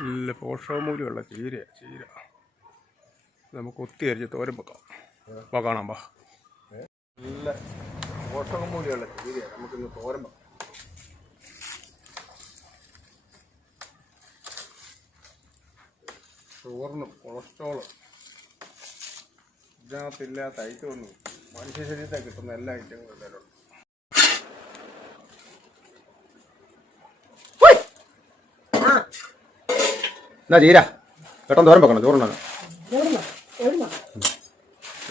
നല്ല പോഷകമൂല്യമുള്ള ചീര നമുക്ക് ഒത്തിയരിച്ച് തോരൻ വെക്കാം കാണാം വാ. നല്ല പോഷകമൂല്യമുള്ള ചീര നമുക്കിന്ന് തോരൻ വെക്കാം. ഷുഗറിനും കൊളസ്ട്രോളും ഇതിനകത്തില്ലാത്ത ഐറ്റമൊന്നും മനുഷ്യ ശരീരത്തിൽ കിട്ടുന്ന എല്ലാ ഐറ്റങ്ങളും ഇതിലുണ്ട്. എന്നാ ചീര പെട്ടെന്ന് തോരൻ വെക്കണം. ചോറുണ്ടാകും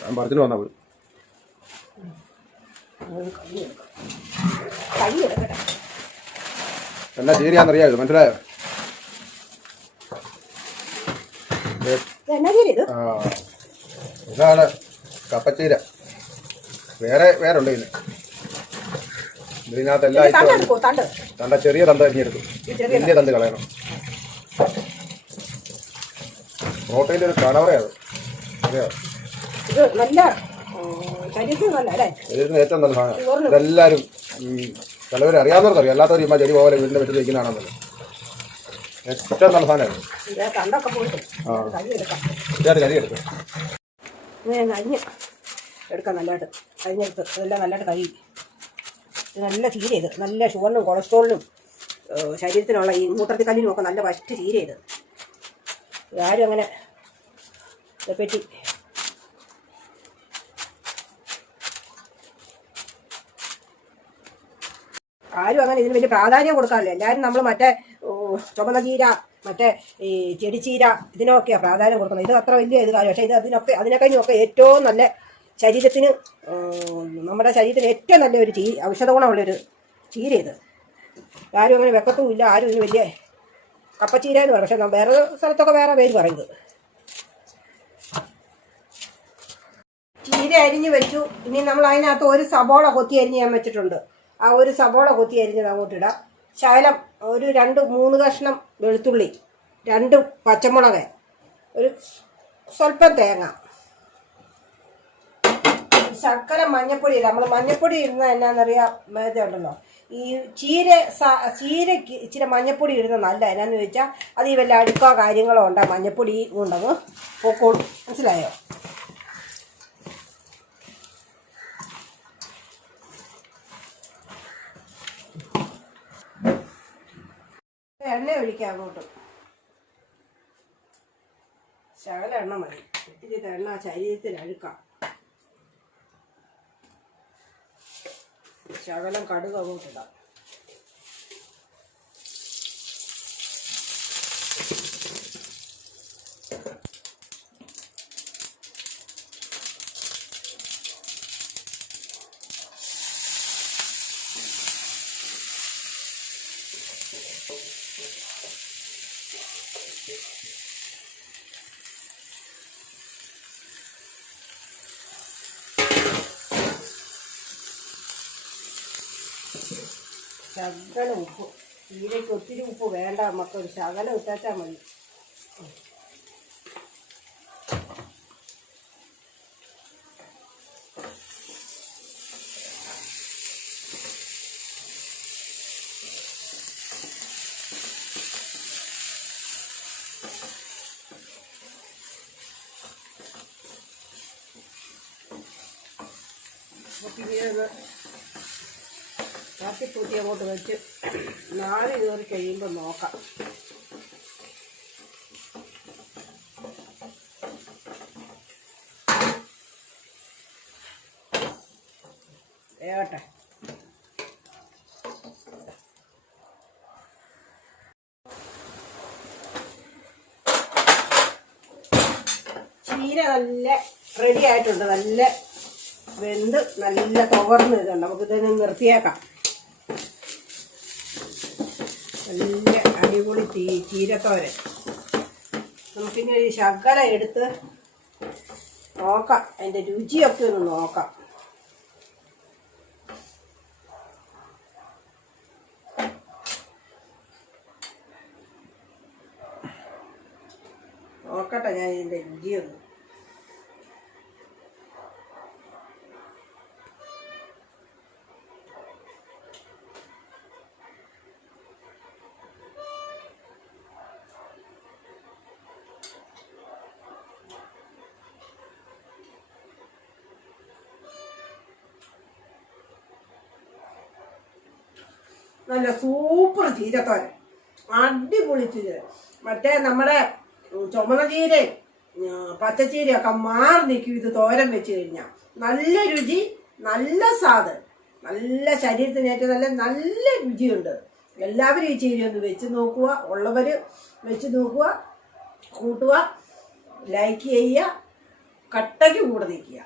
ഞാൻ പറച്ചിന് വന്നാൽ പോയി. എന്നാ ചീരയാണെന്നറിയാമോ? മനസ്സിലായോ? ഇതാണ് കപ്പച്ചീര. വേറെ ഉണ്ട് ഇതിനകത്ത് എല്ലാ തണ്ട ചെറിയ തണ്ട് അരിഞ്ഞെടുക്കും. വലിയ തണ്ട് കളയണം. പ്രോട്ടീൻ്റെ ഒരു കലവറയാണ്. ശരീരത്തിന് ഏറ്റവും നല്ല സാധനം. ഇതെല്ലാവരും ചിലവർ അറിയാവുന്നവർക്കറിയാം, അല്ലാത്തവർ ഈ ചെടി പോലെ വീടിൻ്റെ വെച്ച് വയ്ക്കുന്നതാണെന്നല്ലോ. ഏറ്റവും നല്ല സാധനമാണ്. കരി എടുക്കും എടുക്കാം. നല്ലതായിട്ട് കരിഞ്ഞെടുത്ത് അതെല്ലാം നല്ലതായിട്ട് കരി. നല്ല ചീര ഇത്. നല്ല ഷുഗറിനും കൊളസ്ട്രോളിനും ശരീരത്തിനുള്ള ഈ മൂത്രത്തിൽ കല്ലിനും ഒക്കെ നല്ല ഫസ്റ്റ് ചീര ഇത്. ആരും അങ്ങനെ ഇതേപ്പറ്റി ആരും അങ്ങനെ ഇതിന് വലിയ പ്രാധാന്യം കൊടുക്കാറില്ല. എല്ലാവരും നമ്മൾ മറ്റേ ചുമന്ന ചീര, മറ്റേ ഈ ചെടിച്ചീര ഇതിനൊക്കെയാണ് പ്രാധാന്യം കൊടുക്കുന്നത്. ഇത് അത്ര വലിയ ഇത് കാര്യം. പക്ഷേ ഇത് അതിനെക്കഴിഞ്ഞൊക്കെ ഏറ്റവും നല്ല ശരീരത്തിന്, നമ്മുടെ ശരീരത്തിന് ഏറ്റവും നല്ലൊരു ഔഷധ ഗുണമുള്ളൊരു ചീര ഇത്. ആരും അങ്ങനെ വെക്കത്തുമില്ല. ആരും ഇതിന് വലിയ കപ്പച്ചീര എന്ന് പറയും. പക്ഷെ വേറെ സ്ഥലത്തൊക്കെ വേറെ പേര് പറയുന്നത്. ചീര അരിഞ്ഞ് വെച്ചു. ഇനി നമ്മൾ അതിനകത്ത് ഒരു സബോള കൊത്തി അരിഞ്ഞ് ഞാൻ വെച്ചിട്ടുണ്ട്. ആ ഒരു സബോള കൊത്തി അരിഞ്ഞത് അങ്ങോട്ടിടാം. ശകലം ഒരു 2-3 കഷ്ണം വെളുത്തുള്ളി, 2 പച്ചമുളക്, ഒരു സ്വല്പം തേങ്ങ, ശകലം മഞ്ഞപ്പൊടി ഇടാം. നമ്മൾ മഞ്ഞപ്പൊടി ഇടുന്നത് എന്നാന്നറിയാം, ഇതുണ്ടല്ലോ ഈ ചീരയ്ക്ക് ഇച്ചിരി മഞ്ഞപ്പൊടി ഇടുന്നത് നല്ല. എന്നാന്ന് ചോദിച്ചാൽ അത് ഈ വല്ല അടുക്കോ കാര്യങ്ങളോ ഉണ്ടോ മഞ്ഞപ്പൊടി കൊണ്ടങ്ങ് പൊക്കോളും. മനസ്സിലായോ? എണ്ണ ഒഴിക്കാം അങ്ങോട്ട്. ശകല എണ്ണ മതി. ഒത്തിരി എണ്ണ ശരീരത്തിൽ അഴുക്കാം. ശകലം കടുക് അങ്ങോട്ടിടാം. ശകലം ഉപ്പ്. ചീരയ്ക്ക് ഒത്തിരി ഉപ്പ് വേണ്ട. നമുക്കൊരു ശകലം ഇട്ടാച്ചാൽ മതി. തട്ടിപ്പൂട്ടി അങ്ങോട്ട് വെച്ച് 4 കയറി കഴിയുമ്പോൾ നോക്കാം. വേവട്ടെ. ചീര നല്ല റെഡി ആയിട്ടുണ്ട്. നല്ല വെന്ത് നല്ല തുവർന്ന് ഇതുണ്ട്. നമുക്കിതിനെ നിർത്തിയേക്കാം. നല്ല അടിപൊളി ചീരത്തോരൻ. നമുക്കിനി ഒരു ശകലം എടുത്ത് നോക്കാം, അതിൻ്റെ രുചിയൊക്കെ ഒന്ന് നോക്കാം. നോക്കട്ടെ ഞാൻ ഇതിൻ്റെ രുചിയൊന്ന്. നല്ല സൂപ്പർ ചീരത്തോരൻ, അടിപൊളി ചീര. മറ്റേ നമ്മുടെ ചുമന്ന ചീരയും പച്ചച്ചീരയൊക്കെ മാറി നിൽക്കും ഇത് തോരൻ വെച്ച് കഴിഞ്ഞാൽ. നല്ല രുചി, നല്ല സ്വാദ്, നല്ല ശരീരത്തിന് ഏറ്റവും നല്ല രുചിയുണ്ട്. എല്ലാവരും ഈ ചീര ഒന്ന് വെച്ച് നോക്കുക, ഉള്ളവർ വെച്ച് നോക്കുക, കൂട്ടുക, ലൈക്ക് ചെയ്യുക, കട്ടയ്ക്ക് കൂടെ നിൽക്കുക.